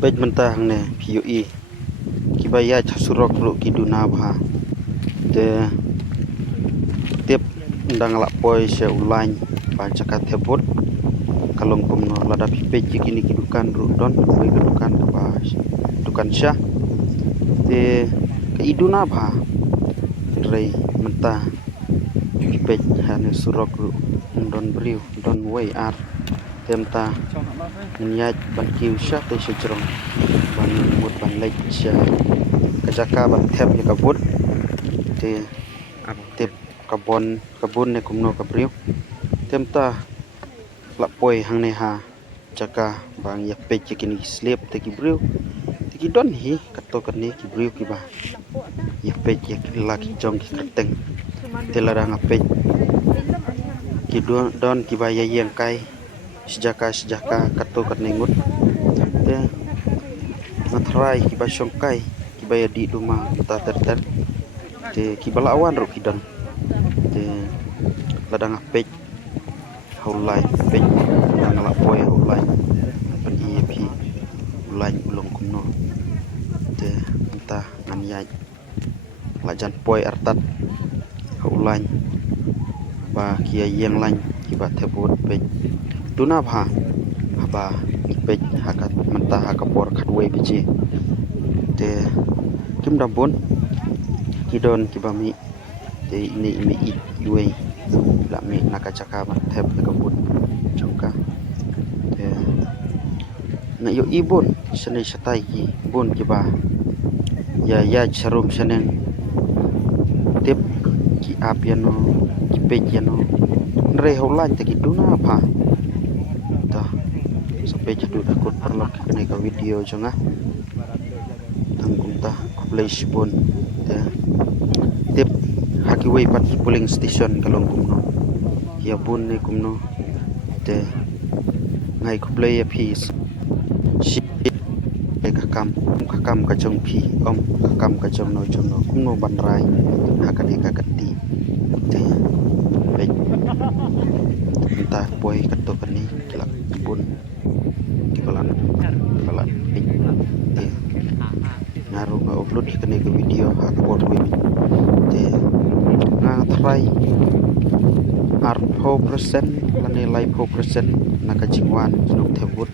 pej mentah ne PUE kibaya chasurok ro kiduna bha te tiap ndang la poi se ulain pancaka tebut kalong kumno lada pej kini kidukan ru don koi kidukan ba dukan sya te iduna bha rei mentah pej hane surok ru don briu don wei ar temta nyaj ban kiu sya te sejrong ban mut ban lek sya kajaka ban thep ya kabut te tep kabun ne kumno kabriu temta la poi hangne ha jaka bang yak pej kini slip te kibriu te kidon hi kato kane kibriu kiba yak pej yak laki jong ki kateng te larang pej kidon don kiba yang kai sejaka kato kane ngut te natrai kiba syongkai kiba ya di rumah ta ter te kiba lawan ro kidon te ladang pej haulai pej ngala poi haulai pan EP ulai ulong kumno te entah nganiaj lajan poi artat haulai ba kia yang lain kiba tebut pej tuna bha ba pej hakat mentah hakapor khatwei biji te kim dambon kidon kibami te ini imi iwe la me nakachaka ma thep kabut chongka te na yo ibon sene satai ki bon kiba ya charum seneng tip ki apiano ki pejano re holan te kiduna apa ta sampai jadu takut perlok kene ka video jonga tanggung ta place bon te tip hakiway pat polling station kalong kumno ya bun ne kumno te ngai kuplay ya peace kakam ka jong phi kakam ka jong no kumno banrai hakane ka katti te pej entah poi kato kani kilak bun kibalan pej te ngaru nga upload kani ke video hakapot we te na try ar 4% lane live 4% nakajingwan jinok thebut